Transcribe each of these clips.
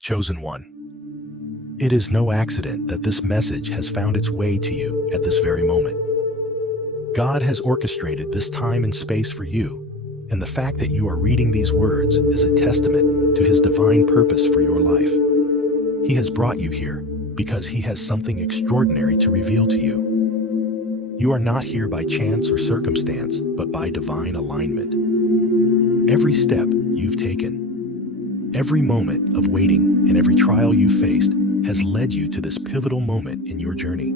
Chosen one. It is no accident that this message has found its way to you at this very moment. God has orchestrated this time and space for you, and the fact that you are reading these words is a testament to His divine purpose for your life. He has brought you here because He has something extraordinary to reveal to you. You are not here by chance or circumstance, but by divine alignment. Every step you've taken, every moment of waiting, and every trial you've faced has led you to this pivotal moment in your journey.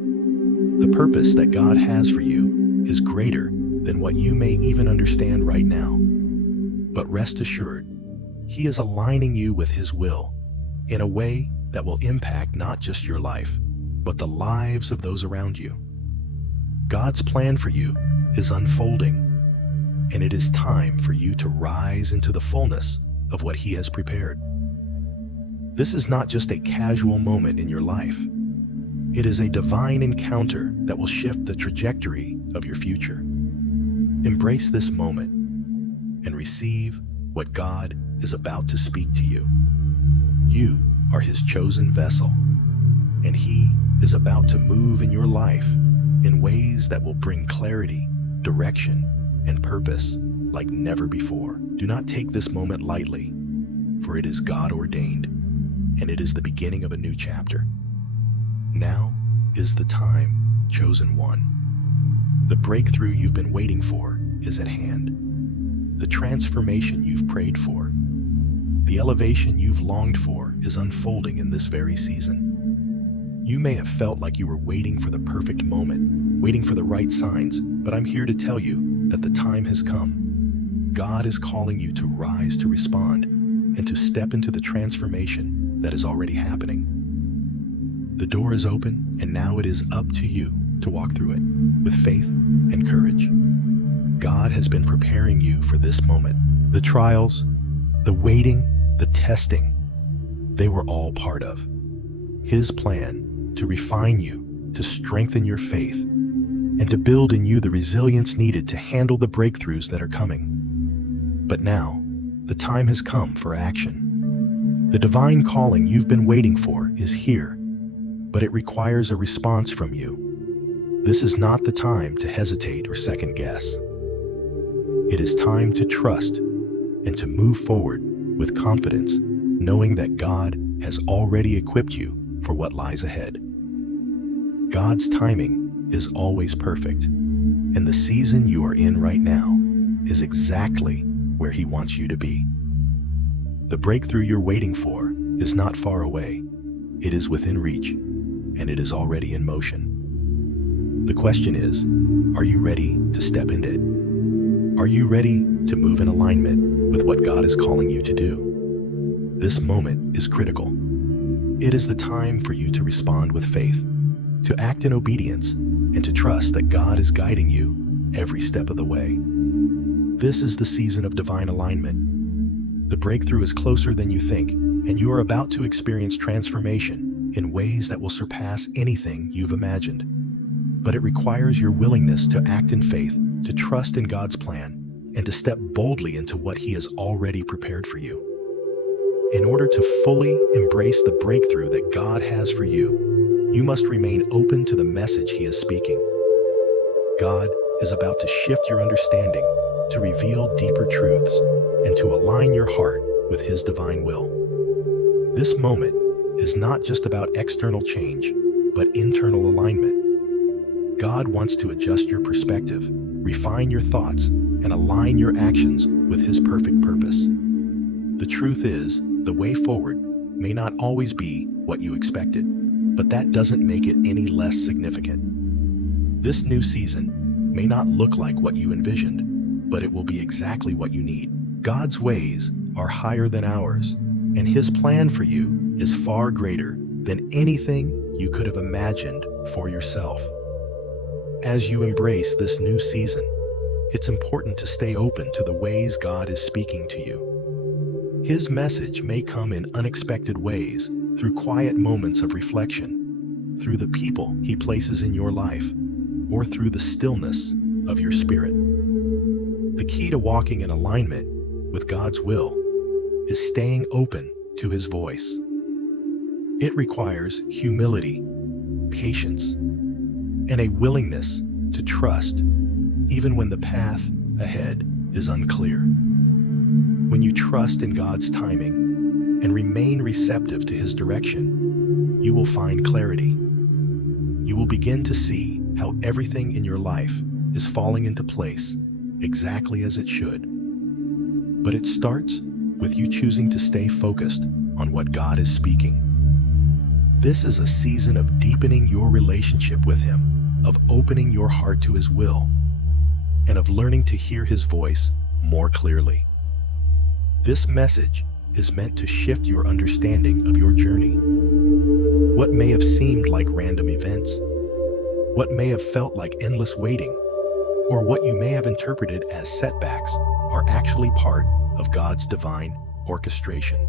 The purpose that God has for you is greater than what you may even understand right now. But rest assured, He is aligning you with His will in a way that will impact not just your life, but the lives of those around you. God's plan for you is unfolding, and it is time for you to rise into the fullness of what He has prepared. This is not just a casual moment in your life. It is a divine encounter that will shift the trajectory of your future. Embrace this moment and receive what God is about to speak to you. You are His chosen vessel, and He is about to move in your life in ways that will bring clarity, direction, and purpose like never before. Do not take this moment lightly, for it is God ordained, and it is the beginning of a new chapter. Now is the time, chosen one. The breakthrough you've been waiting for is at hand. The transformation you've prayed for, the elevation you've longed for is unfolding in this very season. You may have felt like you were waiting for the perfect moment, waiting for the right signs, but I'm here to tell you that the time has come. God is calling you to rise to respond and to step into the transformation that is already happening. The door is open, and now it is up to you to walk through it with faith and courage. God has been preparing you for this moment. The trials, the waiting, the testing, they were all part of His plan to refine you, to strengthen your faith, and to build in you the resilience needed to handle the breakthroughs that are coming. But now, the time has come for action. The divine calling you've been waiting for is here, but it requires a response from you. This is not the time to hesitate or second guess. It is time to trust and to move forward with confidence, knowing that God has already equipped you for what lies ahead. God's timing is always perfect, and the season you are in right now is exactly where He wants you to be. The breakthrough you're waiting for is not far away. It is within reach, and it is already in motion. The question is, are you ready to step into it? Are you ready to move in alignment with what God is calling you to do? This moment is critical. It is the time for you to respond with faith, to act in obedience, and to trust that God is guiding you every step of the way. This is the season of divine alignment. The breakthrough is closer than you think, and you are about to experience transformation in ways that will surpass anything you've imagined. But it requires your willingness to act in faith, to trust in God's plan, and to step boldly into what He has already prepared for you. In order to fully embrace the breakthrough that God has for you, you must remain open to the message He is speaking. God is about to shift your understanding, to reveal deeper truths, and to align your heart with His divine will. This moment is not just about external change, but internal alignment. God wants to adjust your perspective, refine your thoughts, and align your actions with His perfect purpose. The truth is, the way forward may not always be what you expected, but that doesn't make it any less significant. This new season may not look like what you envisioned, but it will be exactly what you need. God's ways are higher than ours, and His plan for you is far greater than anything you could have imagined for yourself. As you embrace this new season, it's important to stay open to the ways God is speaking to you. His message may come in unexpected ways, through quiet moments of reflection, through the people He places in your life, or through the stillness of your spirit. The key to walking in alignment with God's will is staying open to His voice. It requires humility, patience, and a willingness to trust even when the path ahead is unclear. When you trust in God's timing and remain receptive to His direction, you will find clarity. You will begin to see how everything in your life is falling into place exactly as it should. But it starts with you choosing to stay focused on what God is speaking. This is a season of deepening your relationship with Him, of opening your heart to His will, and of learning to hear His voice more clearly. This message is meant to shift your understanding of your journey. What may have seemed like random events, what may have felt like endless waiting, or what you may have interpreted as setbacks are actually part of God's divine orchestration.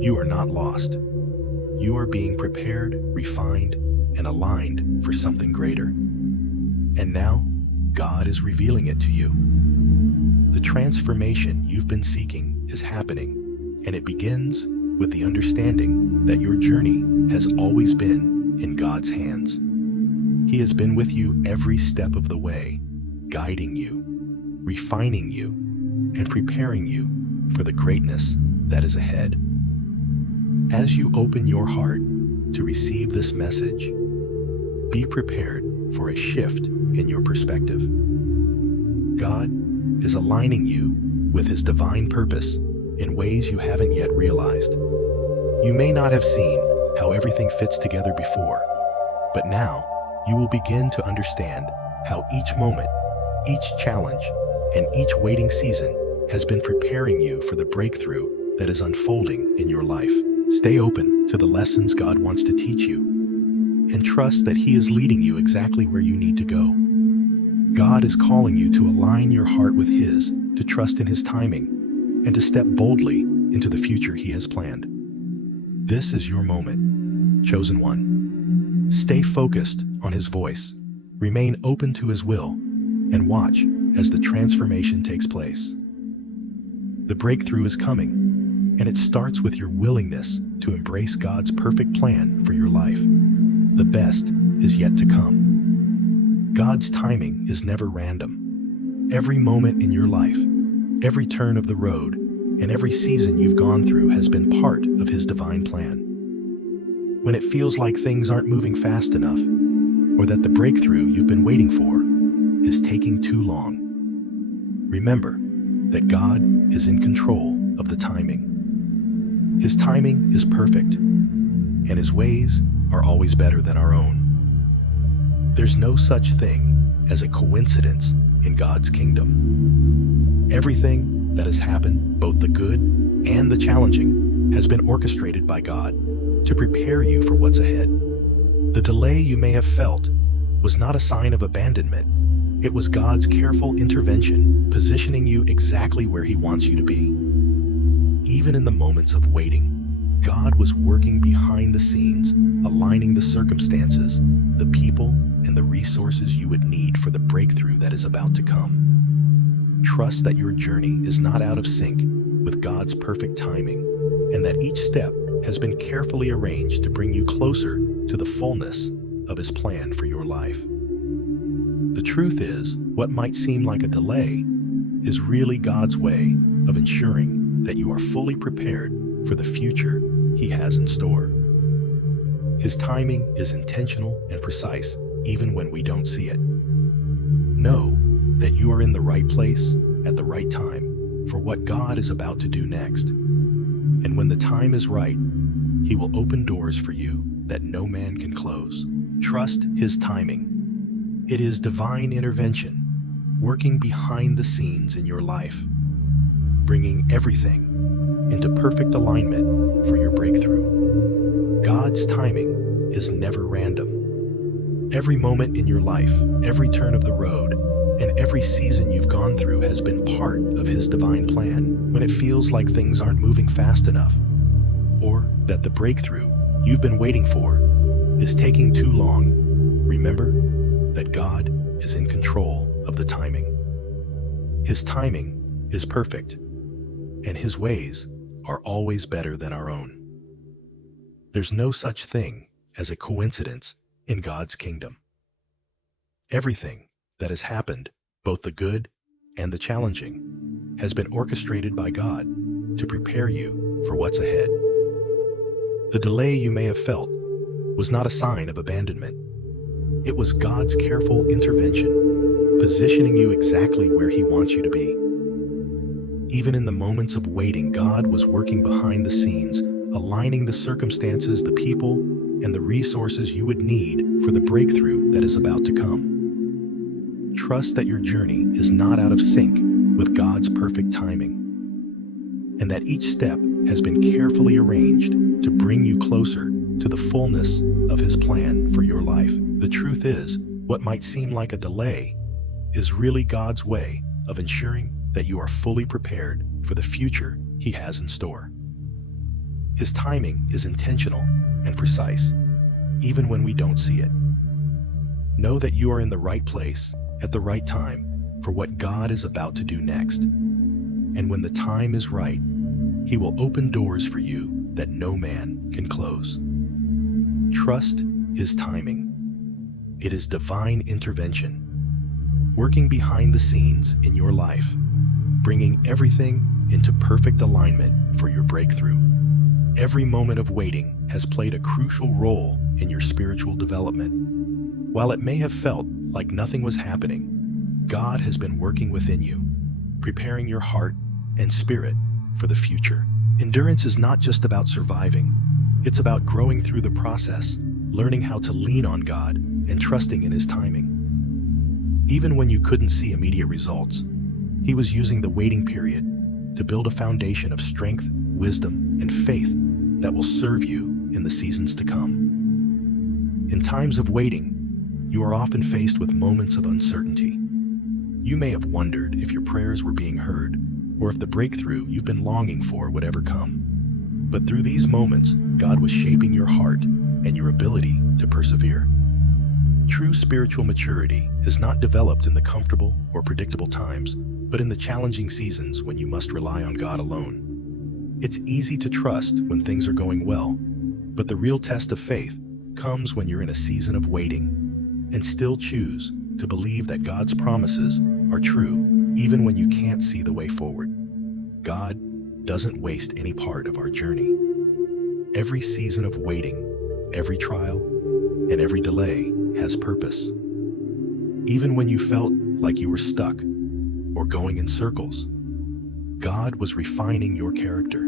You are not lost. You are being prepared, refined, and aligned for something greater. And now, God is revealing it to you. The transformation you've been seeking is happening, and it begins with the understanding that your journey has always been in God's hands. He has been with you every step of the way, guiding you, refining you, and preparing you for the greatness that is ahead. As you open your heart to receive this message, be prepared for a shift in your perspective. God is aligning you with His divine purpose in ways you haven't yet realized. You may not have seen how everything fits together before, but now you will begin to understand how each moment, each challenge, and each waiting season has been preparing you for the breakthrough that is unfolding in your life. Stay open to the lessons God wants to teach you, and trust that He is leading you exactly where you need to go. God is calling you to align your heart with His, to trust in His timing, and to step boldly into the future He has planned. This is your moment, chosen one. Stay focused on His voice, remain open to His will, and watch as the transformation takes place. The breakthrough is coming, and it starts with your willingness to embrace God's perfect plan for your life. The best is yet to come. God's timing is never random. Every moment in your life, every turn of the road, and every season you've gone through has been part of His divine plan. When it feels like things aren't moving fast enough, or that the breakthrough you've been waiting for is taking too long, remember that God is in control of the timing. His timing is perfect, and His ways are always better than our own. There's no such thing as a coincidence in God's kingdom. Everything that has happened, both the good and the challenging, has been orchestrated by God to prepare you for what's ahead. The delay you may have felt was not a sign of abandonment. It was God's careful intervention, positioning you exactly where He wants you to be. Even in the moments of waiting, God was working behind the scenes, aligning the circumstances, the people, and the resources you would need for the breakthrough that is about to come. Trust that your journey is not out of sync with God's perfect timing, and that each step has been carefully arranged to bring you closer to the fullness of His plan for your life. The truth is, what might seem like a delay is really God's way of ensuring that you are fully prepared for the future He has in store. His timing is intentional and precise, even when we don't see it. Know that you are in the right place at the right time for what God is about to do next. And when the time is right, He will open doors for you that no man can close. Trust His timing. It is divine intervention, working behind the scenes in your life, bringing everything into perfect alignment for your breakthrough. God's timing is never random. Every moment in your life, every turn of the road, and every season you've gone through has been part of His divine plan. When it feels like things aren't moving fast enough, or that the breakthrough you've been waiting for is taking too long, remember that God is in control of the timing. His timing is perfect, and His ways are always better than our own. There's no such thing as a coincidence in God's kingdom. Everything that has happened, both the good and the challenging, has been orchestrated by God to prepare you for what's ahead. The delay you may have felt was not a sign of abandonment. It was God's careful intervention, positioning you exactly where He wants you to be. Even in the moments of waiting, God was working behind the scenes, aligning the circumstances, the people, and the resources you would need for the breakthrough that is about to come. Trust that your journey is not out of sync with God's perfect timing, and that each step has been carefully arranged to bring you closer to the fullness of His plan for your life. The truth is, what might seem like a delay is really God's way of ensuring that you are fully prepared for the future He has in store. His timing is intentional and precise, even when we don't see it. Know that you are in the right place at the right time for what God is about to do next. And when the time is right, He will open doors for you that no man can close. Trust His timing. It is divine intervention, working behind the scenes in your life, bringing everything into perfect alignment for your breakthrough. Every moment of waiting has played a crucial role in your spiritual development. While it may have felt like nothing was happening, God has been working within you, preparing your heart and spirit for the future. Endurance is not just about surviving. It's about growing through the process, learning how to lean on God, and trusting in His timing. Even when you couldn't see immediate results, He was using the waiting period to build a foundation of strength, wisdom, and faith that will serve you in the seasons to come. In times of waiting, you are often faced with moments of uncertainty. You may have wondered if your prayers were being heard, or if the breakthrough you've been longing for would ever come. But through these moments, God was shaping your heart and your ability to persevere. True spiritual maturity is not developed in the comfortable or predictable times, but in the challenging seasons when you must rely on God alone. It's easy to trust when things are going well, but the real test of faith comes when you're in a season of waiting and still choose to believe that God's promises are true even when you can't see the way forward. God doesn't waste any part of our journey. Every season of waiting, every trial, and every delay has purpose. Even when you felt like you were stuck or going in circles, God was refining your character.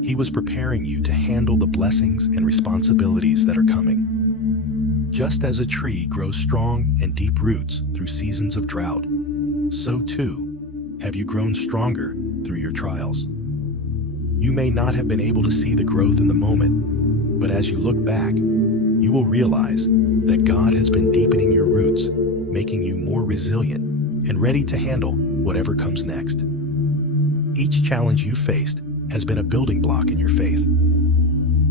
He was preparing you to handle the blessings and responsibilities that are coming. Just as a tree grows strong and deep roots through seasons of drought, so too have you grown stronger through your trials. You may not have been able to see the growth in the moment, but as you look back, you will realize that God has been deepening your roots, making you more resilient and ready to handle whatever comes next. Each challenge you faced has been a building block in your faith.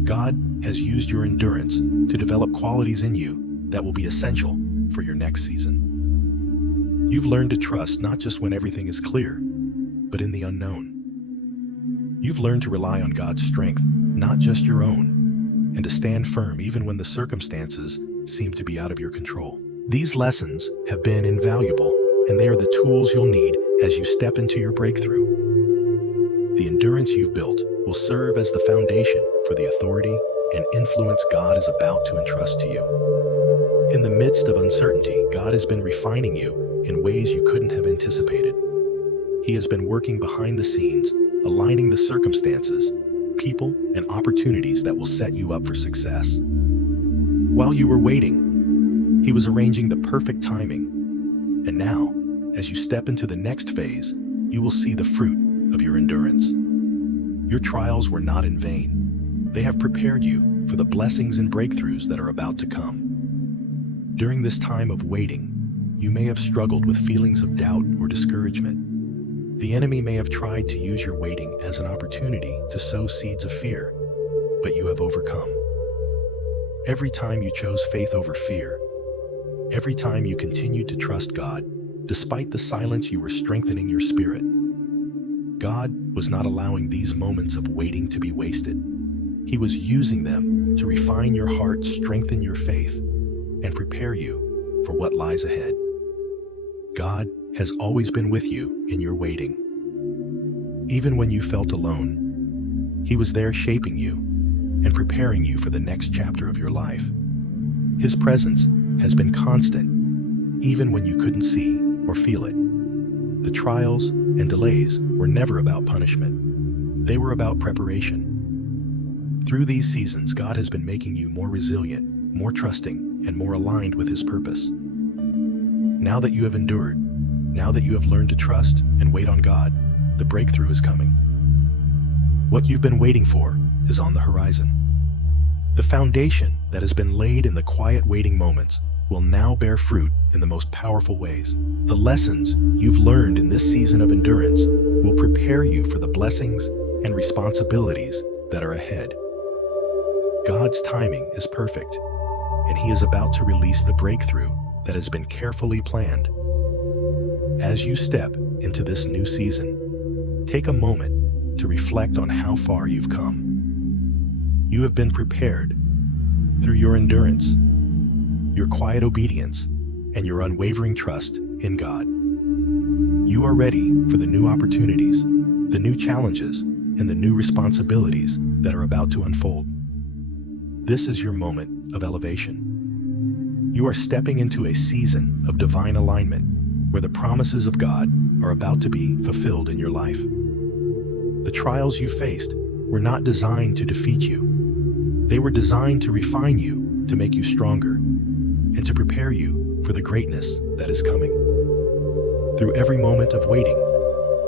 God has used your endurance to develop qualities in you that will be essential for your next season. You've learned to trust not just when everything is clear, but in the unknown. You've learned to rely on God's strength, not just your own, and to stand firm even when the circumstances seem to be out of your control. These lessons have been invaluable, and they are the tools you'll need as you step into your breakthrough. The endurance you've built will serve as the foundation for the authority and influence God is about to entrust to you. In the midst of uncertainty, God has been refining you in ways you couldn't have anticipated. He has been working behind the scenes, aligning the circumstances, people, and opportunities that will set you up for success. While you were waiting, He was arranging the perfect timing. And now, as you step into the next phase, you will see the fruit of your endurance. Your trials were not in vain. They have prepared you for the blessings and breakthroughs that are about to come. During this time of waiting, you may have struggled with feelings of doubt or discouragement. The enemy may have tried to use your waiting as an opportunity to sow seeds of fear, but you have overcome. Every time you chose faith over fear, every time you continued to trust God, despite the silence, you were strengthening your spirit. God was not allowing these moments of waiting to be wasted. He was using them to refine your heart, strengthen your faith, and prepare you for what lies ahead. God has always been with you in your waiting. Even when you felt alone, He was there shaping you and preparing you for the next chapter of your life. His presence has been constant, even when you couldn't see or feel it. The trials and delays were never about punishment. They were about preparation. Through these seasons, God has been making you more resilient, more trusting, and more aligned with His purpose. Now that you have endured, now that you have learned to trust and wait on God, the breakthrough is coming. What you've been waiting for is on the horizon. The foundation that has been laid in the quiet waiting moments will now bear fruit in the most powerful ways. The lessons you've learned in this season of endurance will prepare you for the blessings and responsibilities that are ahead. God's timing is perfect, and He is about to release the breakthrough that has been carefully planned. As you step into this new season, take a moment to reflect on how far you've come. You have been prepared through your endurance, your quiet obedience, and your unwavering trust in God. You are ready for the new opportunities, the new challenges, and the new responsibilities that are about to unfold. This is your moment of elevation. You are stepping into a season of divine alignment where the promises of God are about to be fulfilled in your life. The trials you faced were not designed to defeat you. They were designed to refine you, to make you stronger, and to prepare you for the greatness that is coming. Through every moment of waiting,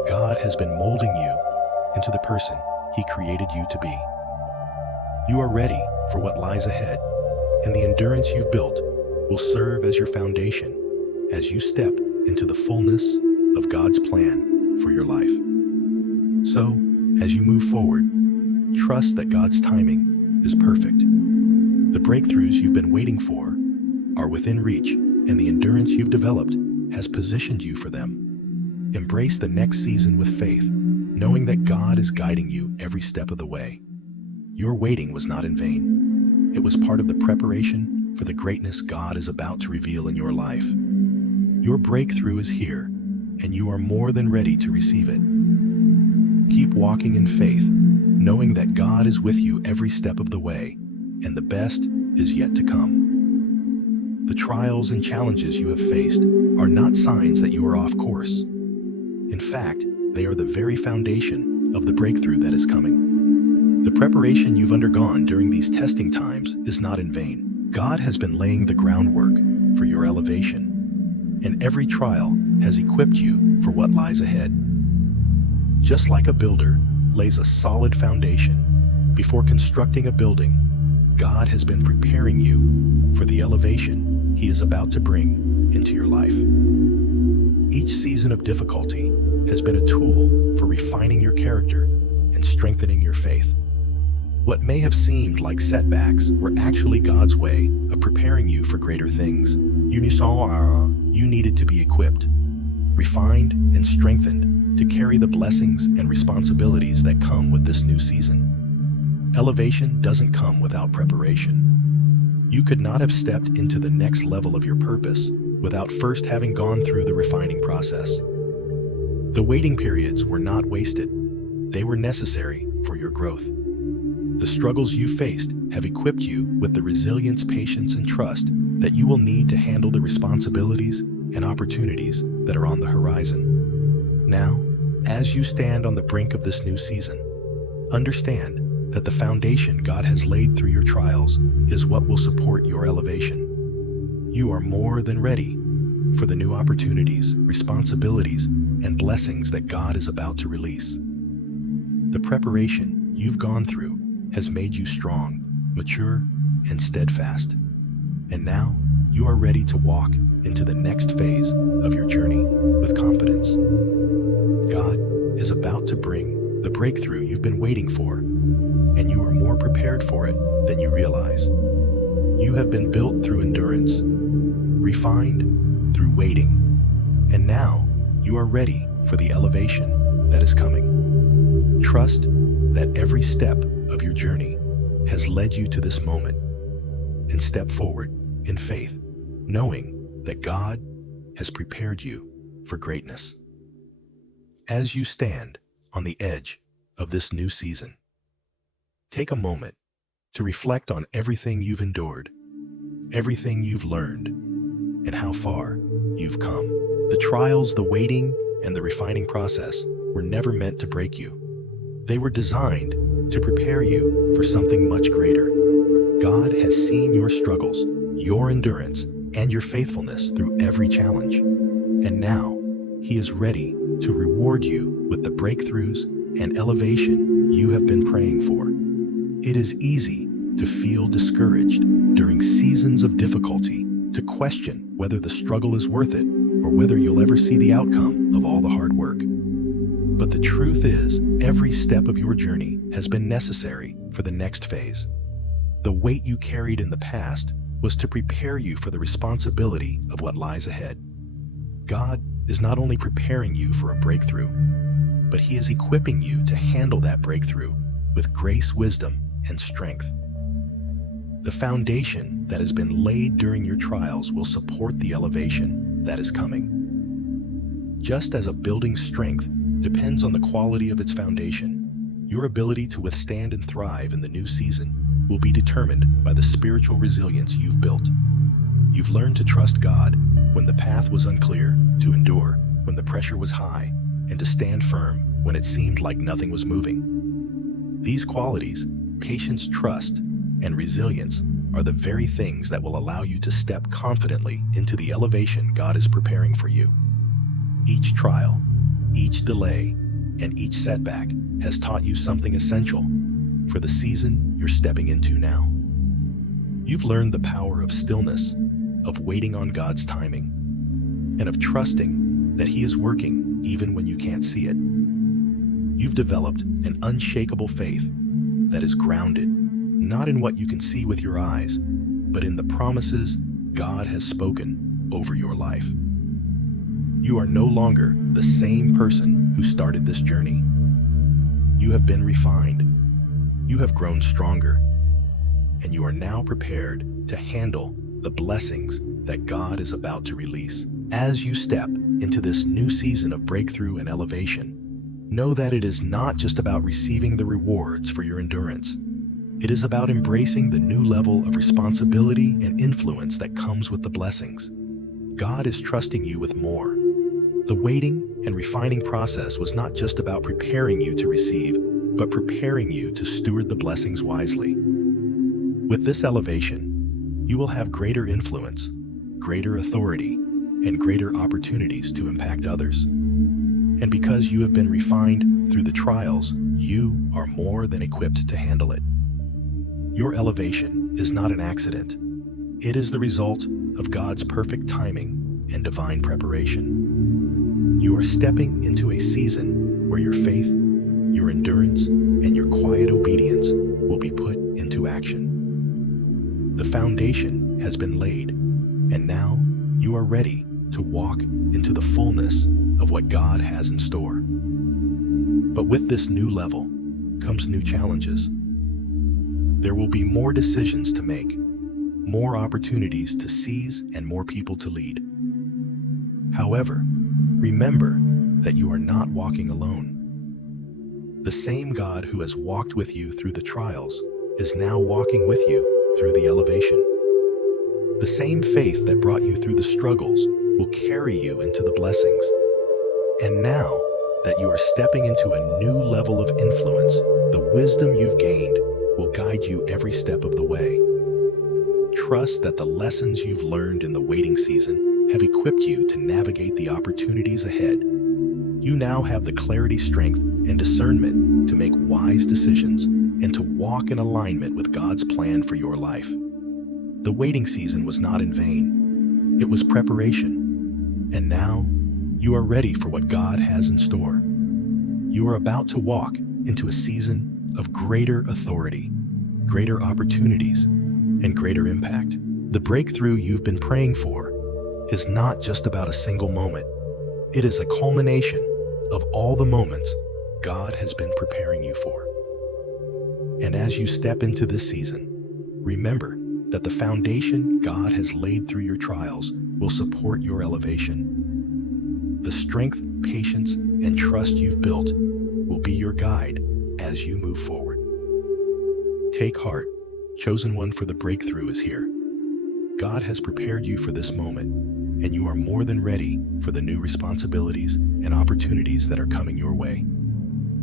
God has been molding you into the person He created you to be. You are ready for what lies ahead, and the endurance you've built will serve as your foundation as you step into the fullness of God's plan for your life. So, as you move forward, trust that God's timing is perfect. The breakthroughs you've been waiting for are within reach, and the endurance you've developed has positioned you for them. Embrace the next season with faith, knowing that God is guiding you every step of the way. Your waiting was not in vain. It was part of the preparation for the greatness God is about to reveal in your life. Your breakthrough is here, and you are more than ready to receive it. Keep walking in faith, knowing that God is with you every step of the way, and the best is yet to come. The trials and challenges you have faced are not signs that you are off course. In fact, they are the very foundation of the breakthrough that is coming. The preparation you've undergone during these testing times is not in vain. God has been laying the groundwork for your elevation, and every trial has equipped you for what lies ahead. Just like a builder lays a solid foundation before constructing a building, God has been preparing you for the elevation He is about to bring into your life. Each season of difficulty has been a tool for refining your character and strengthening your faith. What may have seemed like setbacks were actually God's way of preparing you for greater things. You needed to be equipped, refined, and strengthened to carry the blessings and responsibilities that come with this new season. Elevation doesn't come without preparation. You could not have stepped into the next level of your purpose without first having gone through the refining process. The waiting periods were not wasted. They were necessary for your growth. The struggles you faced have equipped you with the resilience, patience, and trust that you will need to handle the responsibilities and opportunities that are on the horizon. Now, as you stand on the brink of this new season, understand that the foundation God has laid through your trials is what will support your elevation. You are more than ready for the new opportunities, responsibilities, and blessings that God is about to release. The preparation you've gone through has made you strong, mature, and steadfast. And now you are ready to walk into the next phase of your journey with confidence. God is about to bring the breakthrough you've been waiting for, and you are more prepared for it than you realize. You have been built through endurance, refined through waiting, and now you are ready for the elevation that is coming. Trust that every step of your journey has led you to this moment, and step forward in faith, knowing that God has prepared you for greatness. As you stand on the edge of this new season, take a moment to reflect on everything you've endured, everything you've learned, and how far you've come. The trials, the waiting, and the refining process were never meant to break you. They were designed to prepare you for something much greater. God has seen your struggles, your endurance, and your faithfulness through every challenge. And now, He is ready to reward you with the breakthroughs and elevation you have been praying for. It is easy to feel discouraged during seasons of difficulty, to question whether the struggle is worth it or whether you'll ever see the outcome of all the hard work. But the truth is, every step of your journey has been necessary for the next phase. The weight you carried in the past was to prepare you for the responsibility of what lies ahead. God is not only preparing you for a breakthrough, but He is equipping you to handle that breakthrough with grace, wisdom, and strength. The foundation that has been laid during your trials will support the elevation that is coming. Just as a building's strength depends on the quality of its foundation, your ability to withstand and thrive in the new season will be determined by the spiritual resilience you've built. You've learned to trust God when the path was unclear, to endure when the pressure was high, and to stand firm when it seemed like nothing was moving. These qualities, patience, trust, and resilience, are the very things that will allow you to step confidently into the elevation God is preparing for you. Each trial, each delay, and each setback has taught you something essential for the season you're stepping into now. You've learned the power of stillness, of waiting on God's timing, and of trusting that He is working even when you can't see it. You've developed an unshakable faith that is grounded not in what you can see with your eyes, but in the promises God has spoken over your life. You are no longer the same person who started this journey. You have been refined, you have grown stronger, and you are now prepared to handle the blessings that God is about to release. As you step into this new season of breakthrough and elevation, know that it is not just about receiving the rewards for your endurance. It is about embracing the new level of responsibility and influence that comes with the blessings. God is trusting you with more. The waiting and refining process was not just about preparing you to receive, but preparing you to steward the blessings wisely. With this elevation, you will have greater influence, greater authority, and greater opportunities to impact others. And because you have been refined through the trials, you are more than equipped to handle it. Your elevation is not an accident. It is the result of God's perfect timing and divine preparation. You are stepping into a season where your faith, your endurance, and your quiet obedience will be put into action. The foundation has been laid, and now you are ready to walk into the fullness of what God has in store. But with this new level comes new challenges. There will be more decisions to make, more opportunities to seize, and more people to lead. However, remember that you are not walking alone. The same God who has walked with you through the trials is now walking with you through the elevation. The same faith that brought you through the struggles will carry you into the blessings. And now that you are stepping into a new level of influence, the wisdom you've gained will guide you every step of the way. Trust that the lessons you've learned in the waiting season have equipped you to navigate the opportunities ahead. You now have the clarity, strength, and discernment to make wise decisions and to walk in alignment with God's plan for your life. The waiting season was not in vain. It was preparation. And now, you are ready for what God has in store. You are about to walk into a season of greater authority, greater opportunities, and greater impact. The breakthrough you've been praying for is not just about a single moment. It is a culmination of all the moments God has been preparing you for. And as you step into this season, remember that the foundation God has laid through your trials will support your elevation. The strength, patience, and trust you've built will be your guide as you move forward. Take heart, chosen one, for the breakthrough is here. God has prepared you for this moment, and you are more than ready for the new responsibilities and opportunities that are coming your way.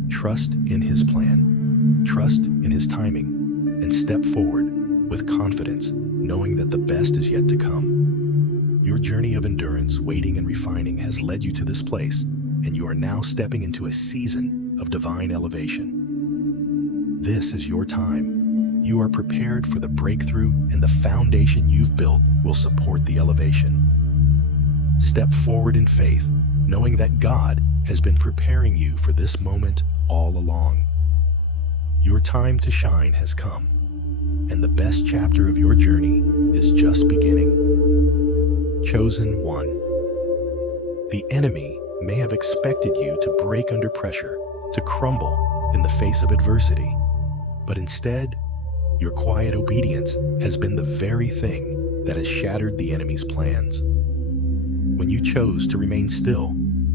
Trust in His plan, trust in His timing, and step forward with confidence, knowing that the best is yet to come. Your journey of endurance, waiting, and refining has led you to this place, and you are now stepping into a season of divine elevation. This is your time. You are prepared for the breakthrough, and the foundation you've built will support the elevation. Step forward in faith, knowing that God has been preparing you for this moment all along. Your time to shine has come, and the best chapter of your journey is just beginning. Chosen one. The enemy may have expected you to break under pressure, to crumble in the face of adversity, but instead, your quiet obedience has been the very thing that has shattered the enemy's plans. When you chose to remain still,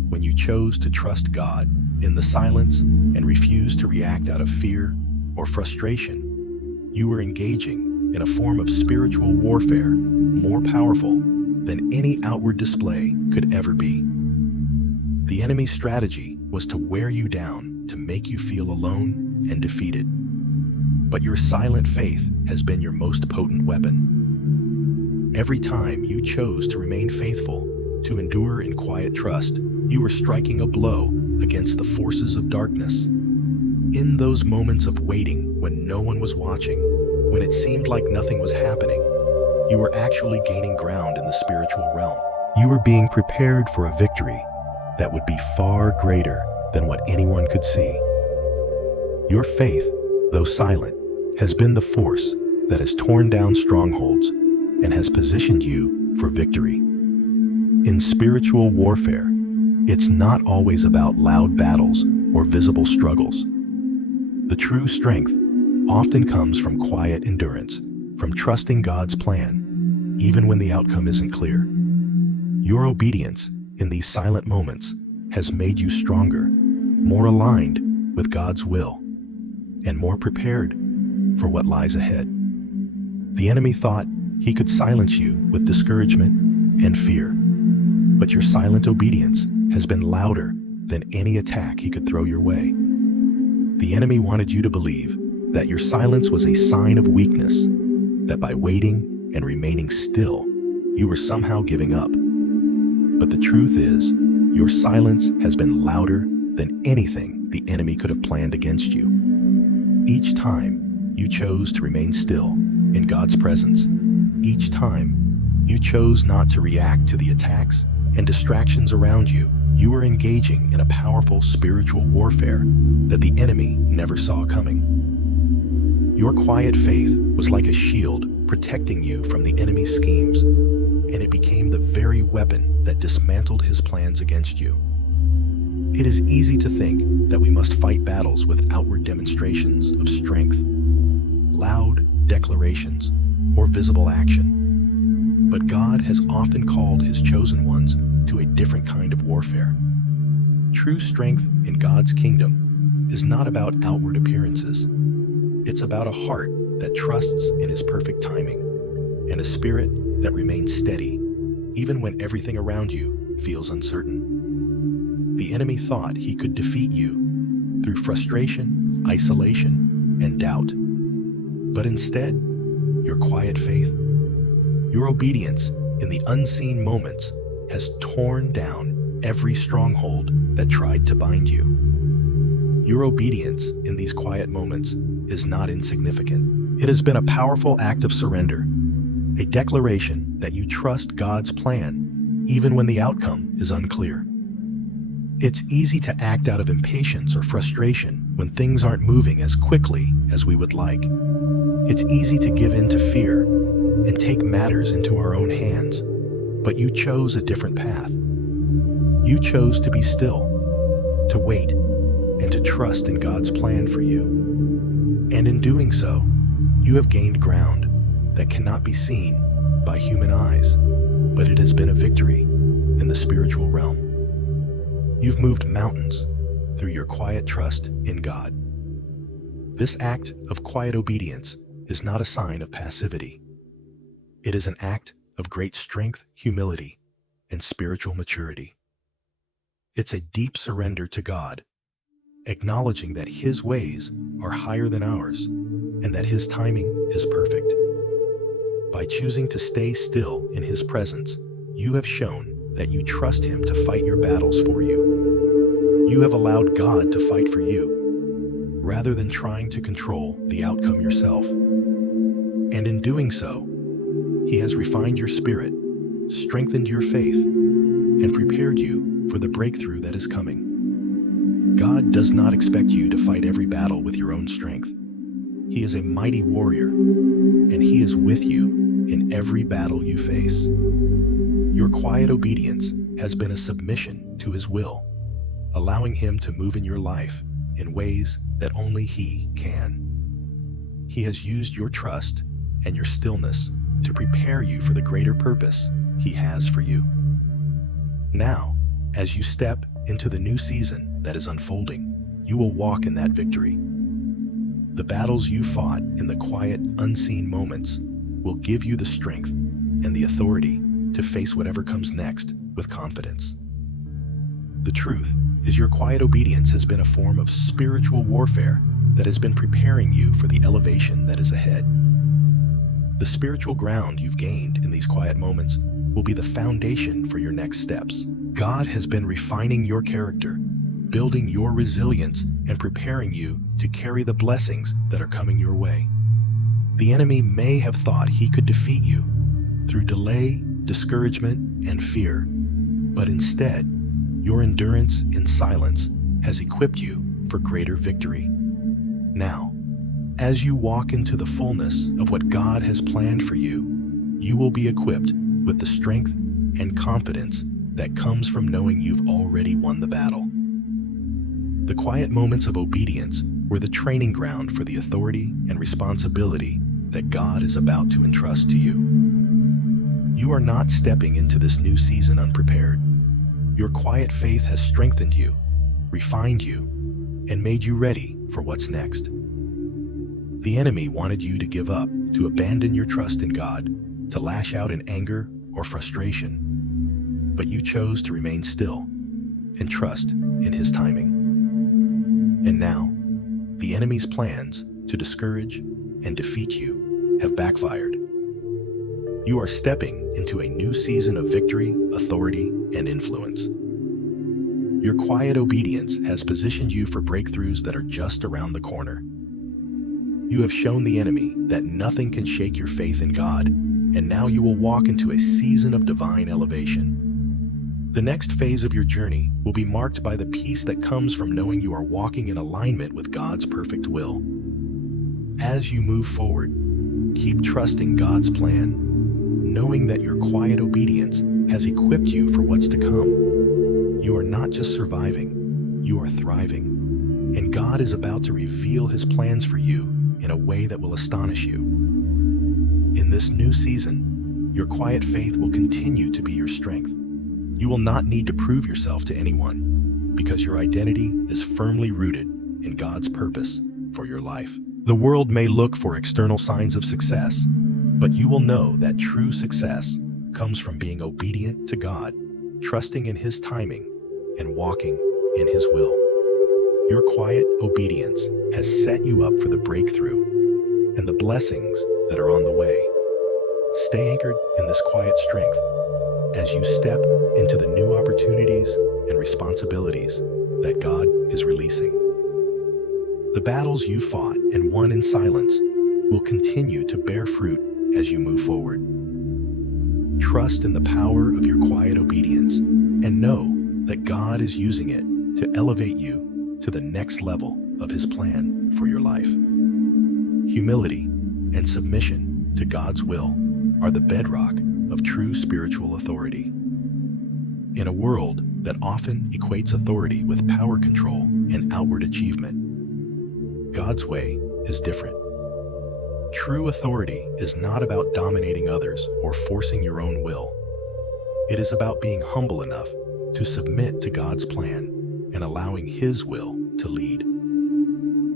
when you chose to trust God in the silence and refuse to react out of fear or frustration, you were engaging in a form of spiritual warfare more powerful than any outward display could ever be. The enemy's strategy was to wear you down, to make you feel alone and defeated. But your silent faith has been your most potent weapon. Every time you chose to remain faithful, to endure in quiet trust, you were striking a blow against the forces of darkness. In those moments of waiting, when no one was watching, when it seemed like nothing was happening, you were actually gaining ground in the spiritual realm. You were being prepared for a victory that would be far greater than what anyone could see. Your faith, though silent, has been the force that has torn down strongholds and has positioned you for victory. In spiritual warfare, it's not always about loud battles or visible struggles. The true strength often comes from quiet endurance, from trusting God's plan, even when the outcome isn't clear. Your obedience in these silent moments has made you stronger, more aligned with God's will, and more prepared for what lies ahead. The enemy thought he could silence you with discouragement and fear, but your silent obedience has been louder than any attack he could throw your way. The enemy wanted you to believe that your silence was a sign of weakness, that by waiting and remaining still, you were somehow giving up. But the truth is, your silence has been louder than anything the enemy could have planned against you. Each time you chose to remain still in God's presence, each time you chose not to react to the attacks and distractions around you, you were engaging in a powerful spiritual warfare that the enemy never saw coming. Your quiet faith was like a shield protecting you from the enemy's schemes, and it became the very weapon that dismantled his plans against you. It is easy to think that we must fight battles with outward demonstrations of strength, loud declarations, or visible action. But God has often called His chosen ones to a different kind of warfare. True strength in God's kingdom is not about outward appearances. It's about a heart that trusts in His perfect timing and a spirit that remains steady even when everything around you feels uncertain. The enemy thought he could defeat you through frustration, isolation, and doubt. But instead, your quiet faith, your obedience in the unseen moments has torn down every stronghold that tried to bind you. Your obedience in these quiet moments is not insignificant. It has been a powerful act of surrender, a declaration that you trust God's plan even when the outcome is unclear. It's easy to act out of impatience or frustration when things aren't moving as quickly as we would like. It's easy to give in to fear and take matters into our own hands, but you chose a different path. You chose to be still, to wait, and to trust in God's plan for you. And in doing so, you have gained ground that cannot be seen by human eyes, but it has been a victory in the spiritual realm. You've moved mountains through your quiet trust in God. This act of quiet obedience is not a sign of passivity. It is an act of great strength, humility, and spiritual maturity. It's a deep surrender to God, acknowledging that His ways are higher than ours and that His timing is perfect. By choosing to stay still in His presence, you have shown that you trust Him to fight your battles for you. You have allowed God to fight for you, rather than trying to control the outcome yourself. And in doing so, He has refined your spirit, strengthened your faith, and prepared you for the breakthrough that is coming. God does not expect you to fight every battle with your own strength. He is a mighty warrior, and He is with you in every battle you face. Your quiet obedience has been a submission to His will, allowing Him to move in your life in ways that only He can. He has used your trust and your stillness to prepare you for the greater purpose He has for you. Now, as you step into the new season that is unfolding, you will walk in that victory. The battles you fought in the quiet, unseen moments will give you the strength and the authority to face whatever comes next with confidence. The truth is, your quiet obedience has been a form of spiritual warfare that has been preparing you for the elevation that is ahead. The spiritual ground you've gained in these quiet moments will be the foundation for your next steps. God has been refining your character, building your resilience, and preparing you to carry the blessings that are coming your way. The enemy may have thought he could defeat you through delay, discouragement, and fear, but instead, your endurance in silence has equipped you for greater victory. Now, as you walk into the fullness of what God has planned for you, you will be equipped with the strength and confidence that comes from knowing you've already won the battle. The quiet moments of obedience were the training ground for the authority and responsibility that God is about to entrust to you. You are not stepping into this new season unprepared. Your quiet faith has strengthened you, refined you, and made you ready for what's next. The enemy wanted you to give up, to abandon your trust in God, to lash out in anger or frustration. But you chose to remain still and trust in His timing. And now, the enemy's plans to discourage and defeat you have backfired. You are stepping into a new season of victory, authority, and influence. Your quiet obedience has positioned you for breakthroughs that are just around the corner. You have shown the enemy that nothing can shake your faith in God, and now you will walk into a season of divine elevation. The next phase of your journey will be marked by the peace that comes from knowing you are walking in alignment with God's perfect will. As you move forward, keep trusting God's plan, knowing that your quiet obedience has equipped you for what's to come. You are not just surviving, you are thriving, and God is about to reveal His plans for you in a way that will astonish you. In this new season, your quiet faith will continue to be your strength. You will not need to prove yourself to anyone, because your identity is firmly rooted in God's purpose for your life. The world may look for external signs of success, but you will know that true success comes from being obedient to God, trusting in His timing, and walking in His will. Your quiet obedience has set you up for the breakthrough and the blessings that are on the way. Stay anchored in this quiet strength as you step into the new opportunities and responsibilities that God is releasing. The battles you fought and won in silence will continue to bear fruit as you move forward. Trust in the power of your quiet obedience and know that God is using it to elevate you to the next level of His plan for your life. Humility and submission to God's will are the bedrock of true spiritual authority. In a world that often equates authority with power control and outward achievement, God's way is different. True authority is not about dominating others or forcing your own will. It is about being humble enough to submit to God's plan and allowing His will to lead.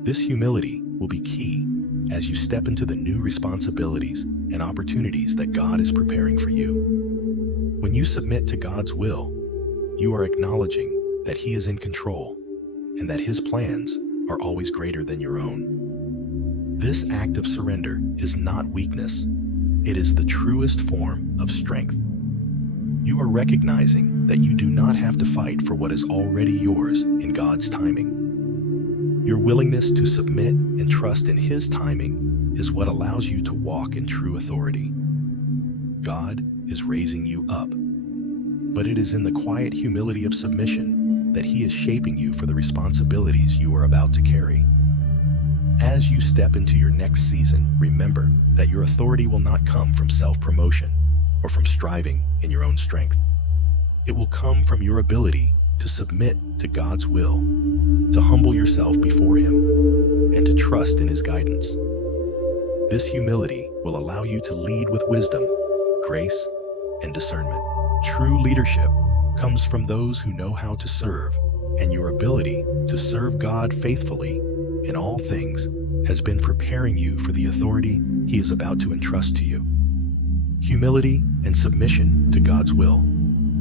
This humility will be key as you step into the new responsibilities and opportunities that God is preparing for you. When you submit to God's will, you are acknowledging that He is in control and that His plans are always greater than your own. This act of surrender is not weakness. It is the truest form of strength. You are recognizing that you do not have to fight for what is already yours in God's timing. Your willingness to submit and trust in His timing is what allows you to walk in true authority. God is raising you up, but it is in the quiet humility of submission that He is shaping you for the responsibilities you are about to carry. As you step into your next season, remember that your authority will not come from self-promotion or from striving in your own strength. It will come from your ability to submit to God's will, to humble yourself before Him, and to trust in His guidance. This humility will allow you to lead with wisdom, grace, and discernment. True leadership comes from those who know how to serve, and your ability to serve God faithfully in all things has been preparing you for the authority He is about to entrust to you. Humility and submission to God's will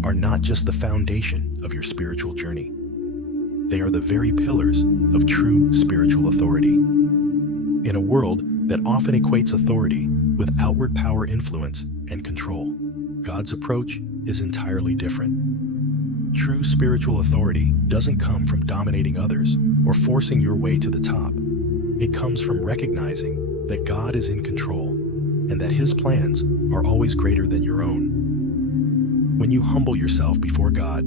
are not just the foundation of your spiritual journey. They are the very pillars of true spiritual authority. In a world that often equates authority with outward power, influence, and control, God's approach is entirely different. True spiritual authority doesn't come from dominating others or forcing your way to the top. It comes from recognizing that God is in control and that His plans are always greater than your own. When you humble yourself before God,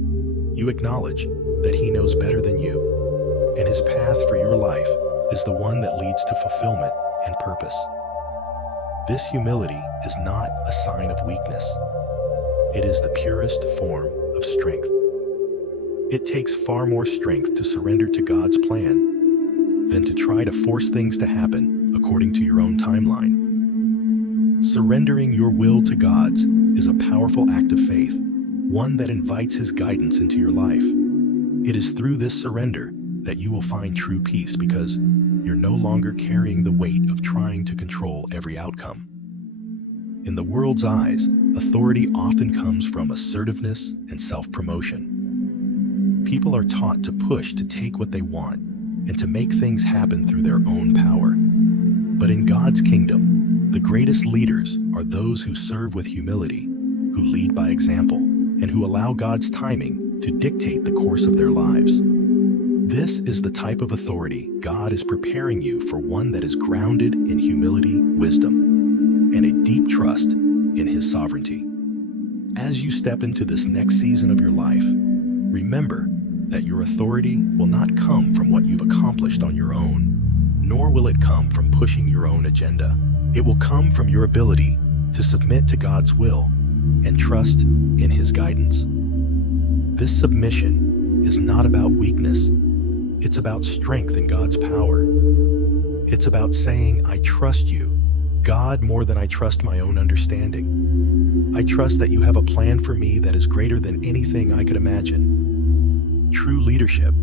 you acknowledge that He knows better than you, and His path for your life is the one that leads to fulfillment and purpose. This humility is not a sign of weakness. It is the purest form of strength. It takes far more strength to surrender to God's plan than to try to force things to happen according to your own timeline. Surrendering your will to God's is a powerful act of faith, one that invites His guidance into your life. It is through this surrender that you will find true peace because you're no longer carrying the weight of trying to control every outcome. In the world's eyes, authority often comes from assertiveness and self-promotion. People are taught to push to take what they want and to make things happen through their own power. But in God's kingdom, the greatest leaders are those who serve with humility, who lead by example, and who allow God's timing to dictate the course of their lives. This is the type of authority God is preparing you for, one that is grounded in humility, wisdom, and a deep trust in His sovereignty. As you step into this next season of your life, remember that your authority will not come from what you've accomplished on your own, nor will it come from pushing your own agenda. It will come from your ability to submit to God's will and trust in His guidance. This submission is not about weakness. It's about strength in God's power. It's about saying, I trust you, God, more than I trust my own understanding. I trust that you have a plan for me that is greater than anything I could imagine. True leadership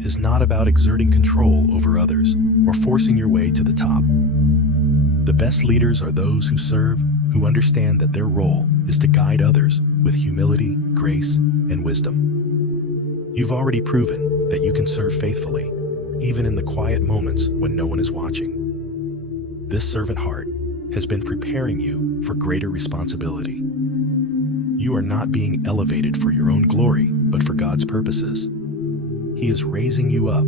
is not about exerting control over others or forcing your way to the top. The best leaders are those who serve, who understand that their role is to guide others with humility, grace, and wisdom. You've already proven that you can serve faithfully, even in the quiet moments when no one is watching. This servant heart has been preparing you for greater responsibility. You are not being elevated for your own glory, but for God's purposes. He is raising you up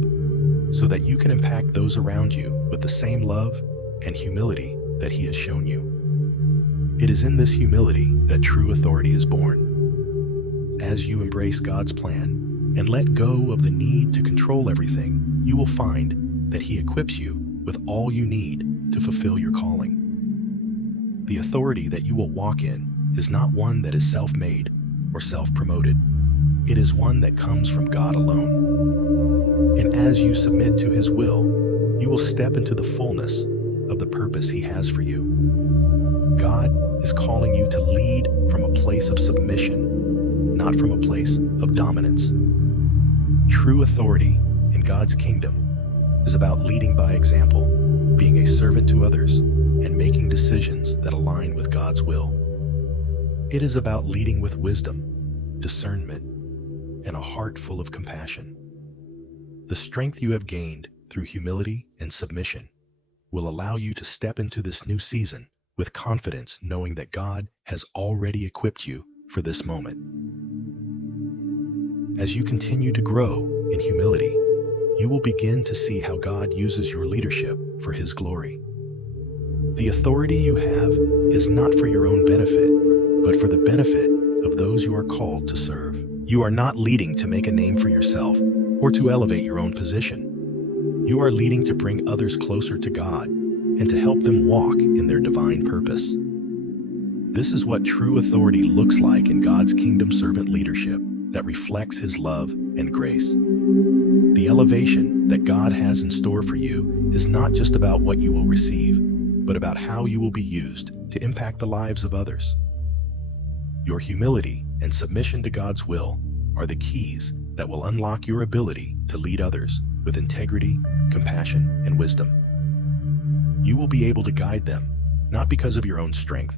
so that you can impact those around you with the same love and humility that He has shown you. It is in this humility that true authority is born. As you embrace God's plan and let go of the need to control everything, you will find that He equips you with all you need to fulfill your calling. The authority that you will walk in is not one that is self-made or self-promoted. It is one that comes from God alone. And as you submit to His will, you will step into the fullness of the purpose He has for you. God is calling you to lead from a place of submission, not from a place of dominance. True authority in God's kingdom is about leading by example, being a servant to others, and making decisions that align with God's will. It is about leading with wisdom, discernment, and a heart full of compassion. The strength you have gained through humility and submission will allow you to step into this new season with confidence, knowing that God has already equipped you for this moment. As you continue to grow in humility, you will begin to see how God uses your leadership for His glory. The authority you have is not for your own benefit, but for the benefit of those you are called to serve. You are not leading to make a name for yourself or to elevate your own position. You are leading to bring others closer to God and to help them walk in their divine purpose. This is what true authority looks like in God's kingdom servant leadership that reflects His love and grace. The elevation that God has in store for you is not just about what you will receive, but about how you will be used to impact the lives of others. Your humility and submission to God's will are the keys that will unlock your ability to lead others with integrity, compassion, and wisdom. You will be able to guide them, not because of your own strength,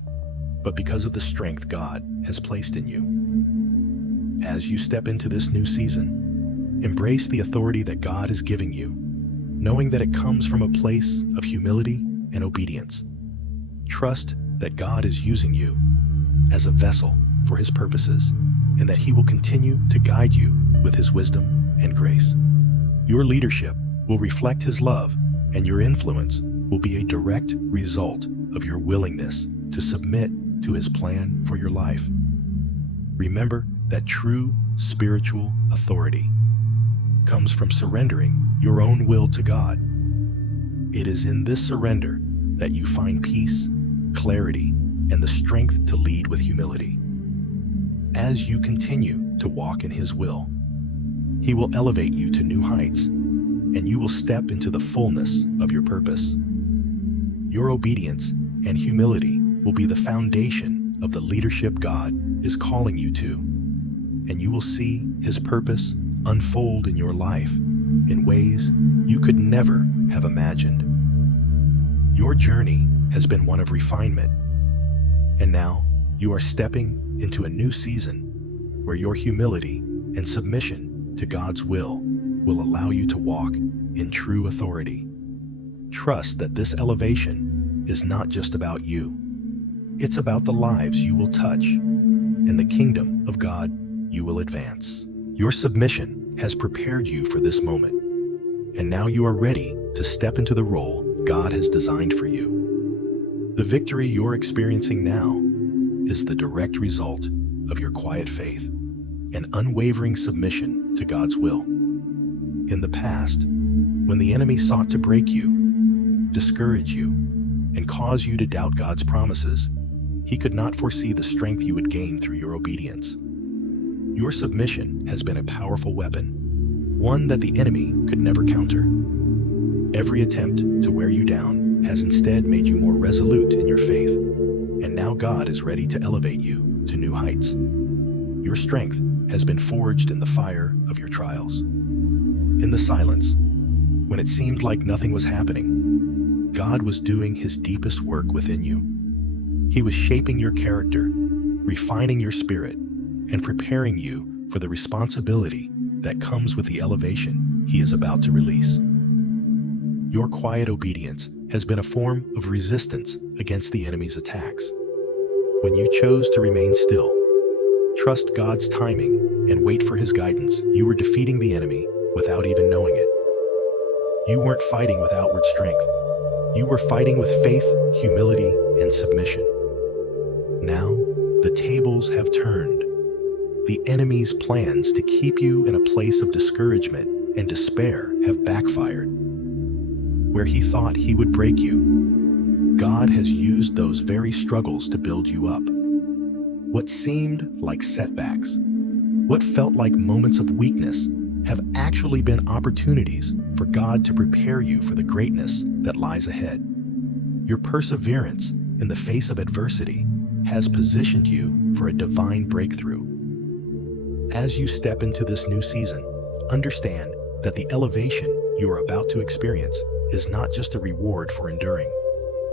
but because of the strength God has placed in you. As you step into this new season, embrace the authority that God is giving you, knowing that it comes from a place of humility and obedience. Trust that God is using you as a vessel for His purposes, and that He will continue to guide you with His wisdom and grace. Your leadership will reflect His love, and your influence will be a direct result of your willingness to submit to His plan for your life. Remember that true spiritual authority comes from surrendering your own will to God. It is in this surrender that you find peace, clarity, and the strength to lead with humility. As you continue to walk in His will, He will elevate you to new heights, and you will step into the fullness of your purpose. Your obedience and humility will be the foundation of the leadership God is calling you to, and you will see His purpose unfold in your life in ways you could never have imagined. Your journey has been one of refinement, and now you are stepping into a new season where your humility and submission to God's will allow you to walk in true authority. Trust that this elevation is not just about you. It's about the lives you will touch and the kingdom of God you will advance. Your submission has prepared you for this moment, and now you are ready to step into the role God has designed for you. The victory you're experiencing now is the direct result of your quiet faith and unwavering submission to God's will. In the past, when the enemy sought to break you, discourage you, and cause you to doubt God's promises, he could not foresee the strength you would gain through your obedience. Your submission has been a powerful weapon, one that the enemy could never counter. Every attempt to wear you down has instead made you more resolute in your faith, and now God is ready to elevate you to new heights. Your strength has been forged in the fire of your trials. In the silence, when it seemed like nothing was happening, God was doing His deepest work within you. He was shaping your character, refining your spirit, and preparing you for the responsibility that comes with the elevation He is about to release. Your quiet obedience has been a form of resistance against the enemy's attacks. When you chose to remain still, trust God's timing, and wait for His guidance, you were defeating the enemy without even knowing it. You weren't fighting with outward strength. You were fighting with faith, humility, and submission. Now, the tables have turned. The enemy's plans to keep you in a place of discouragement and despair have backfired. Where he thought he would break you, God has used those very struggles to build you up. What seemed like setbacks, what felt like moments of weakness, have actually been opportunities for God to prepare you for the greatness that lies ahead. Your perseverance in the face of adversity has positioned you for a divine breakthrough. As you step into this new season, understand that the elevation you are about to experience is not just a reward for enduring.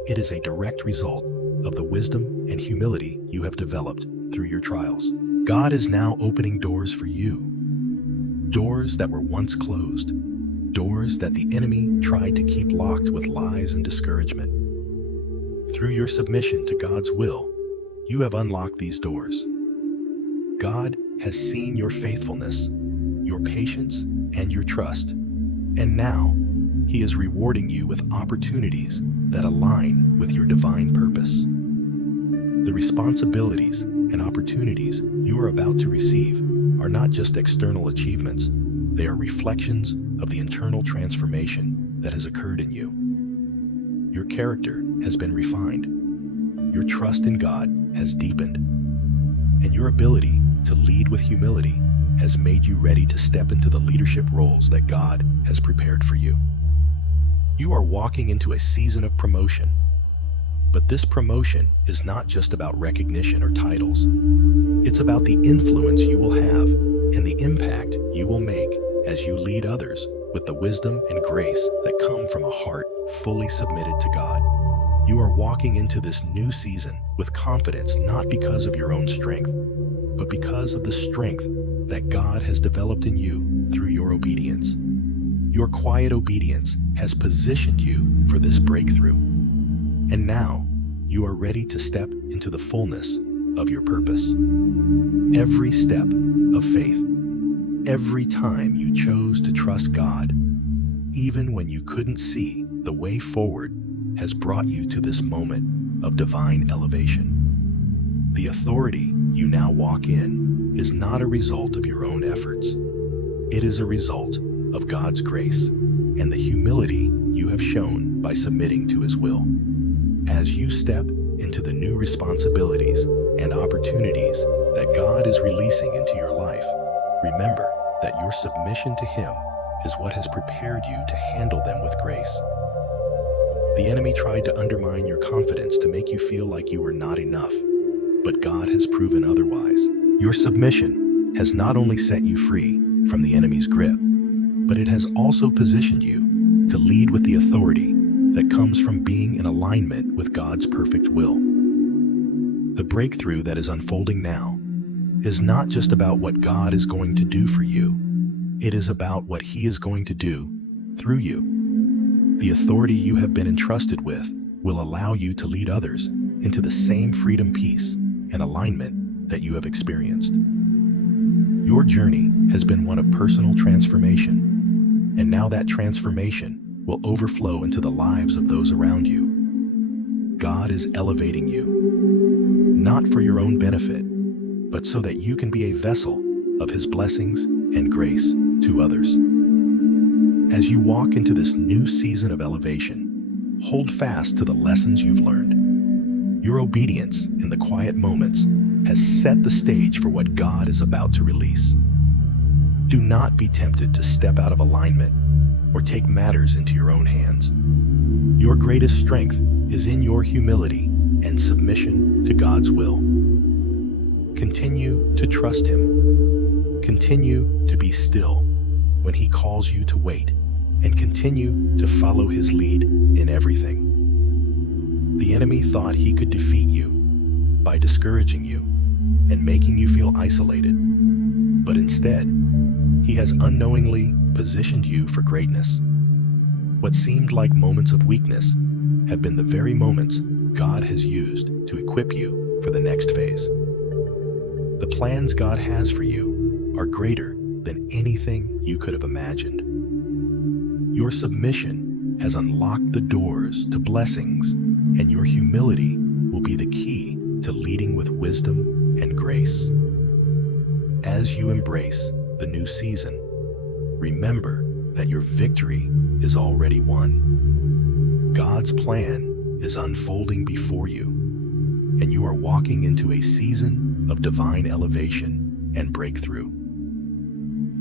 It is a direct result of the wisdom and humility you have developed through your trials. God is now opening doors for you. Doors that were once closed. Doors that the enemy tried to keep locked with lies and discouragement. Through your submission to God's will, you have unlocked these doors. God has seen your faithfulness, your patience, and your trust, and now He is rewarding you with opportunities that align with your divine purpose. The responsibilities and opportunities you are about to receive are not just external achievements, they are reflections of the internal transformation that has occurred in you. Your character has been refined, your trust in God has deepened, and your ability to lead with humility has made you ready to step into the leadership roles that God has prepared for you. You are walking into a season of promotion, but this promotion is not just about recognition or titles. It's about the influence you will have and the impact you will make as you lead others with the wisdom and grace that come from a heart fully submitted to God. You are walking into this new season with confidence, not because of your own strength, but because of the strength that God has developed in you through your obedience. Your quiet obedience has positioned you for this breakthrough. And now, you are ready to step into the fullness of your purpose. Every step of faith, every time you chose to trust God, even when you couldn't see the way forward, has brought you to this moment of divine elevation. The authority you now walk in is not a result of your own efforts. It is a result of God's grace and the humility you have shown by submitting to His will. As you step into the new responsibilities and opportunities that God is releasing into your life, remember that your submission to Him is what has prepared you to handle them with grace. The enemy tried to undermine your confidence to make you feel like you were not enough, but God has proven otherwise. Your submission has not only set you free from the enemy's grip, but it has also positioned you to lead with the authority that comes from being in alignment with God's perfect will. The breakthrough that is unfolding now is not just about what God is going to do for you, it is about what He is going to do through you. The authority you have been entrusted with will allow you to lead others into the same freedom, peace, and alignment that you have experienced. Your journey has been one of personal transformation, and now that transformation will overflow into the lives of those around you. God is elevating you, not for your own benefit, but so that you can be a vessel of His blessings and grace to others. As you walk into this new season of elevation, hold fast to the lessons you've learned. Your obedience in the quiet moments has set the stage for what God is about to release. Do not be tempted to step out of alignment or take matters into your own hands. Your greatest strength is in your humility and submission to God's will. Continue to trust Him. Continue to be still when He calls you to wait, and continue to follow His lead in everything. The enemy thought he could defeat you by discouraging you and making you feel isolated, but instead, he has unknowingly positioned you for greatness. What seemed like moments of weakness have been the very moments God has used to equip you for the next phase. The plans God has for you are greater than anything you could have imagined. Your submission has unlocked the doors to blessings, and your humility will be the key to leading with wisdom and grace. As you embrace the new season, remember that your victory is already won. God's plan is unfolding before you, and you are walking into a season of divine elevation and breakthrough.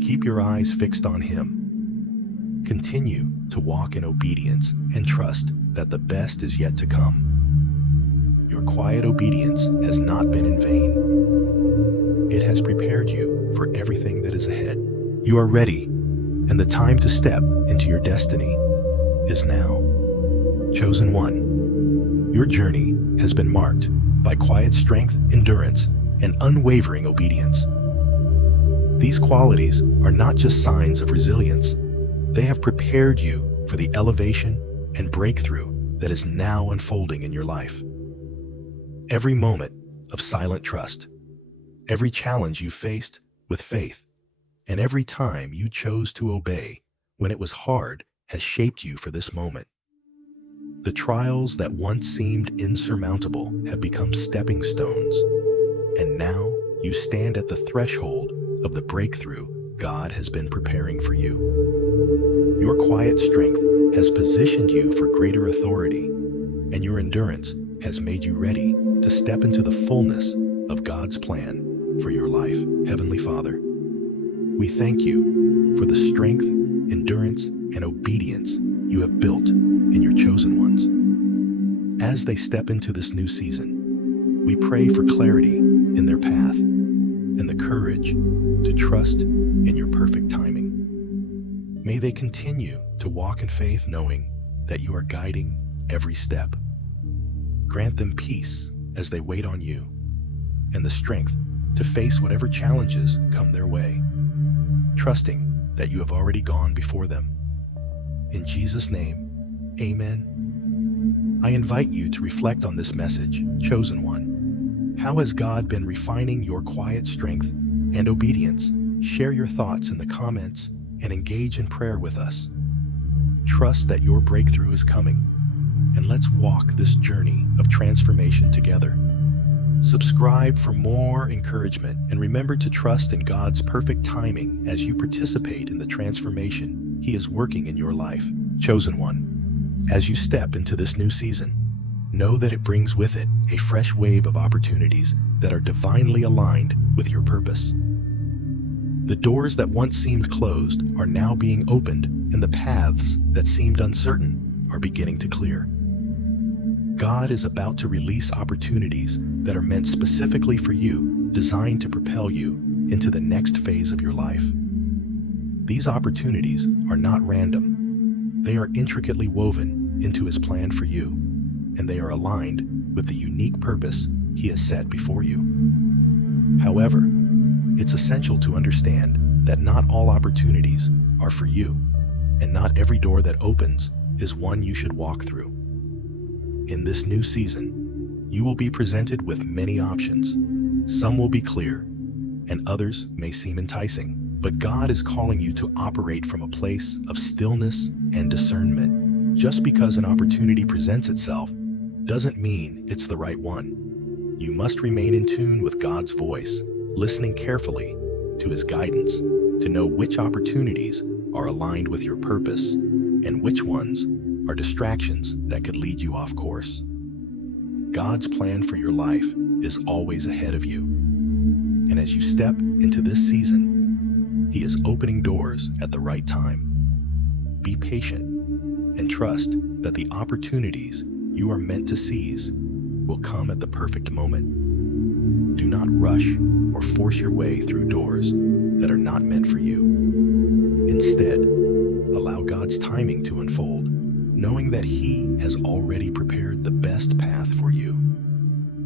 Keep your eyes fixed on Him. Continue to walk in obedience and trust that the best is yet to come. Your quiet obedience has not been in vain. It has prepared you for everything that is ahead. You are ready, and the time to step into your destiny is now. Chosen one, your journey has been marked by quiet strength, endurance, and unwavering obedience. These qualities are not just signs of resilience. They have prepared you for the elevation and breakthrough that is now unfolding in your life. Every moment of silent trust, every challenge you faced with faith, and every time you chose to obey when it was hard has shaped you for this moment. The trials that once seemed insurmountable have become stepping stones, and now you stand at the threshold of the breakthrough God has been preparing for you. Your quiet strength has positioned you for greater authority, and your endurance has made you ready to step into the fullness of God's plan for your life. Heavenly Father, we thank you for the strength, endurance, and obedience you have built in your chosen ones. As they step into this new season, we pray for clarity in their path and the courage to trust in your perfect timing. May they continue to walk in faith, knowing that you are guiding every step. Grant them peace as they wait on you and the strength to face whatever challenges come their way, trusting that you have already gone before them. In Jesus' name, amen. I invite you to reflect on this message, chosen one. How has God been refining your quiet strength and obedience? Share your thoughts in the comments and engage in prayer with us. Trust that your breakthrough is coming, and let's walk this journey of transformation together. Subscribe for more encouragement, and remember to trust in God's perfect timing as you participate in the transformation He is working in your life. Chosen one, as you step into this new season, know that it brings with it a fresh wave of opportunities that are divinely aligned with your purpose. The doors that once seemed closed are now being opened, and the paths that seemed uncertain are beginning to clear. God is about to release opportunities that are meant specifically for you, designed to propel you into the next phase of your life. These opportunities are not random. They are intricately woven into His plan for you, and they are aligned with the unique purpose He has set before you. However, it's essential to understand that not all opportunities are for you, and not every door that opens is one you should walk through. In this new season, you will be presented with many options. Some will be clear, and others may seem enticing. But God is calling you to operate from a place of stillness and discernment. Just because an opportunity presents itself doesn't mean it's the right one. You must remain in tune with God's voice, listening carefully to His guidance to know which opportunities are aligned with your purpose and which ones are distractions that could lead you off course. God's plan for your life is always ahead of you. And as you step into this season, He is opening doors at the right time. Be patient and trust that the opportunities you are meant to seize will come at the perfect moment. Do not rush or force your way through doors that are not meant for you. Instead, allow God's timing to unfold, knowing that He has already prepared the best path for you.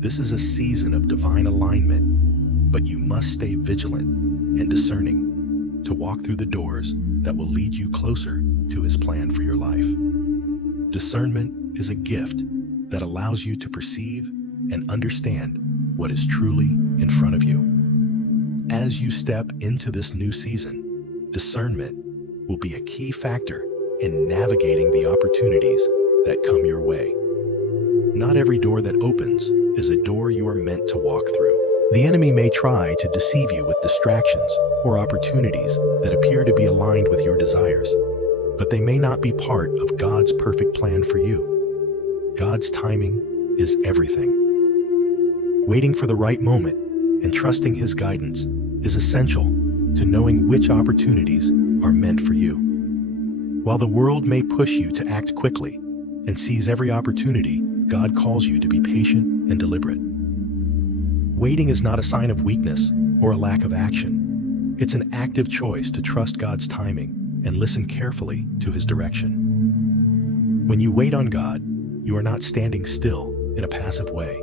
This is a season of divine alignment, but you must stay vigilant and discerning to walk through the doors that will lead you closer to His plan for your life. Discernment is a gift that allows you to perceive and understand what is truly in front of you. As you step into this new season, discernment will be a key factor in navigating the opportunities that come your way. Not every door that opens is a door you are meant to walk through. The enemy may try to deceive you with distractions or opportunities that appear to be aligned with your desires, but they may not be part of God's perfect plan for you. God's timing is everything. Waiting for the right moment and trusting His guidance is essential to knowing which opportunities are meant for you. While the world may push you to act quickly and seize every opportunity, God calls you to be patient and deliberate. Waiting is not a sign of weakness or a lack of action. It's an active choice to trust God's timing and listen carefully to His direction. When you wait on God, you are not standing still in a passive way.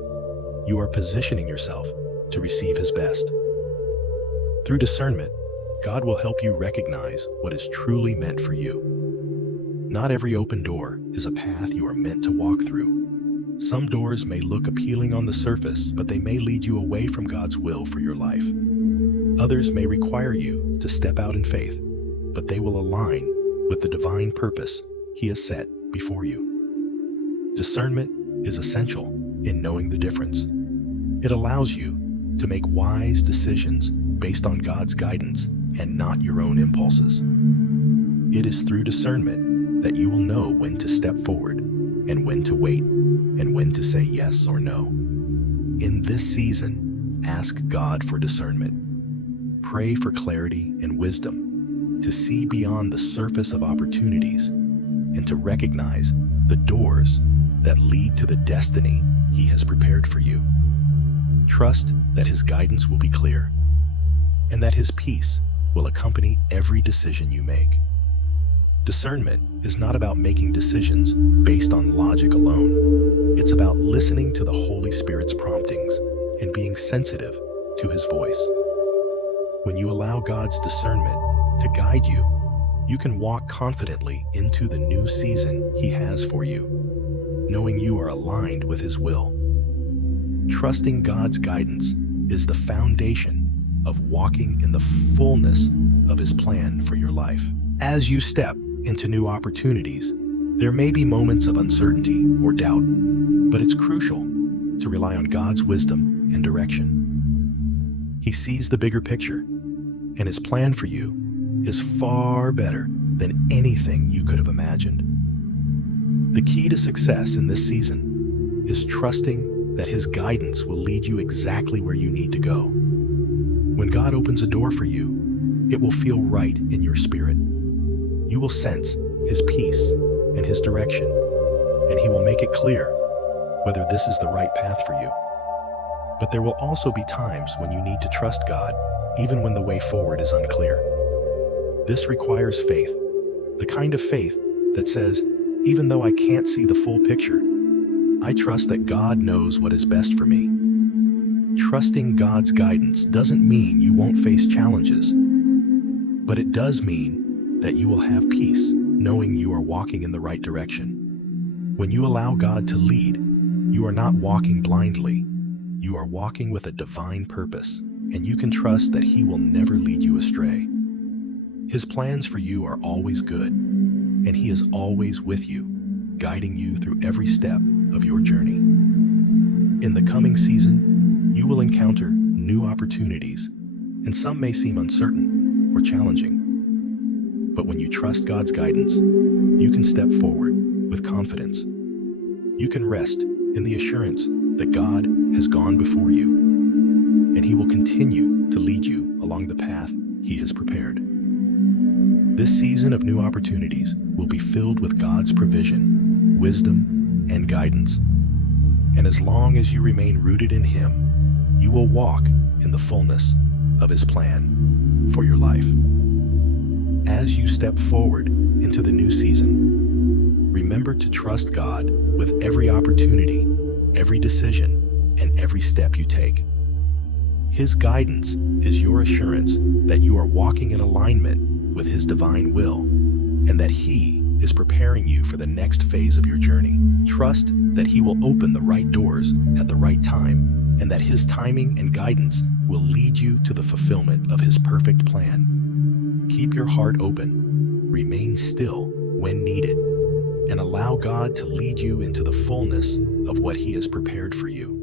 You are positioning yourself to receive His best. Through discernment, God will help you recognize what is truly meant for you. Not every open door is a path you are meant to walk through. Some doors may look appealing on the surface, but they may lead you away from God's will for your life. Others may require you to step out in faith, but they will align with the divine purpose He has set before you. Discernment is essential in knowing the difference. It allows you to make wise decisions based on God's guidance and not your own impulses. It is through discernment that you will know when to step forward and when to wait and when to say yes or no. In this season, ask God for discernment. Pray for clarity and wisdom to see beyond the surface of opportunities and to recognize the doors that lead to the destiny He has prepared for you. Trust that His guidance will be clear and that His peace will accompany every decision you make. Discernment is not about making decisions based on logic alone. It's about listening to the Holy Spirit's promptings and being sensitive to His voice. When you allow God's discernment to guide you, you can walk confidently into the new season He has for you, knowing you are aligned with His will. Trusting God's guidance is the foundation of walking in the fullness of His plan for your life. As you step into new opportunities, there may be moments of uncertainty or doubt, but it's crucial to rely on God's wisdom and direction. He sees the bigger picture, and His plan for you is far better than anything you could have imagined. The key to success in this season is trusting that His guidance will lead you exactly where you need to go. When God opens a door for you, it will feel right in your spirit. You will sense His peace and His direction, and He will make it clear whether this is the right path for you. But there will also be times when you need to trust God, even when the way forward is unclear. This requires faith, the kind of faith that says, even though I can't see the full picture, I trust that God knows what is best for me. Trusting God's guidance doesn't mean you won't face challenges, but it does mean that you will have peace, knowing you are walking in the right direction. When you allow God to lead, you are not walking blindly. You are walking with a divine purpose, and you can trust that He will never lead you astray. His plans for you are always good, and He is always with you, guiding you through every step of your journey. In the coming season, you will encounter new opportunities, and some may seem uncertain or challenging. But when you trust God's guidance, you can step forward with confidence. You can rest in the assurance that God has gone before you, and He will continue to lead you along the path He has prepared. This season of new opportunities will be filled with God's provision, wisdom, and guidance. And as long as you remain rooted in Him, you will walk in the fullness of His plan for your life. As you step forward into the new season, remember to trust God with every opportunity, every decision, and every step you take. His guidance is your assurance that you are walking in alignment with His divine will, and that He is preparing you for the next phase of your journey. Trust that He will open the right doors at the right time, and that His timing and guidance will lead you to the fulfillment of His perfect plan. Keep your heart open, remain still when needed, and allow God to lead you into the fullness of what He has prepared for you.